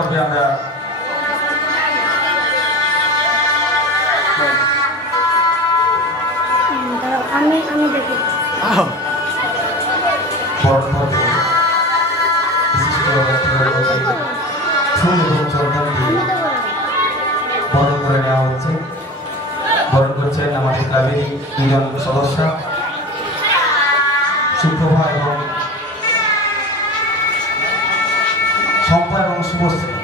আমরা আমি দেখি বরণ করে নেওয়া হচ্ছে। বরণ করছেন আমাদের ক্লাবেরই দুজন সদস্য সুপ্রভা এবং শম্পা এবং শুভশ্রী।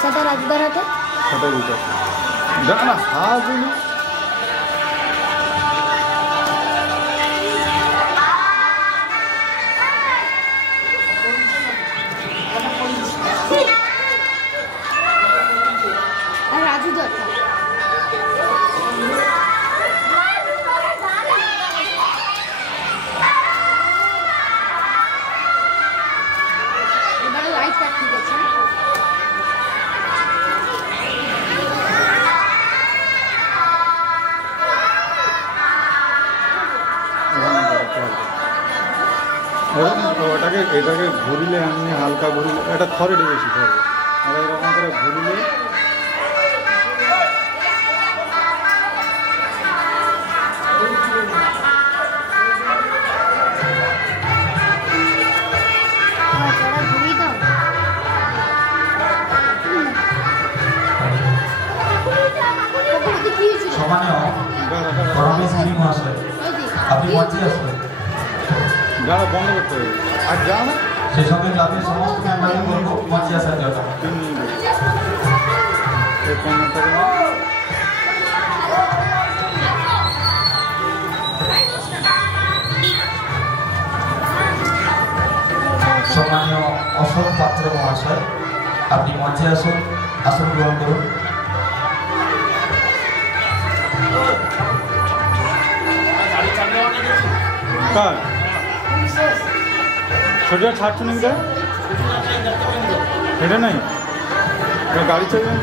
সেটা রাজুদার হাতে না হাজ রাজুদার এবারে লাইটটা ঠিক আছে। এটাকে ঘুরিলে এমনি হালকা ঘুরিলে এটা থরে বেশি থরে আর এরকম করে ঘুরিলে আপনি মঞ্চে আসুন। গাড়া বন্ধ করতে হবে আর যা না সেই সঙ্গে ক্লাবের সমস্ত মেম্বারকে বলবো মঞ্চে আসার জন্য। সম্মানীয় অশোক পাত্র মহাশয়, আপনি মঞ্চে আসুন, আসন গ্রহণ করুন। কার ছোট ছাড়ছো নাকি এটা নাই গাড়ি চাইবেন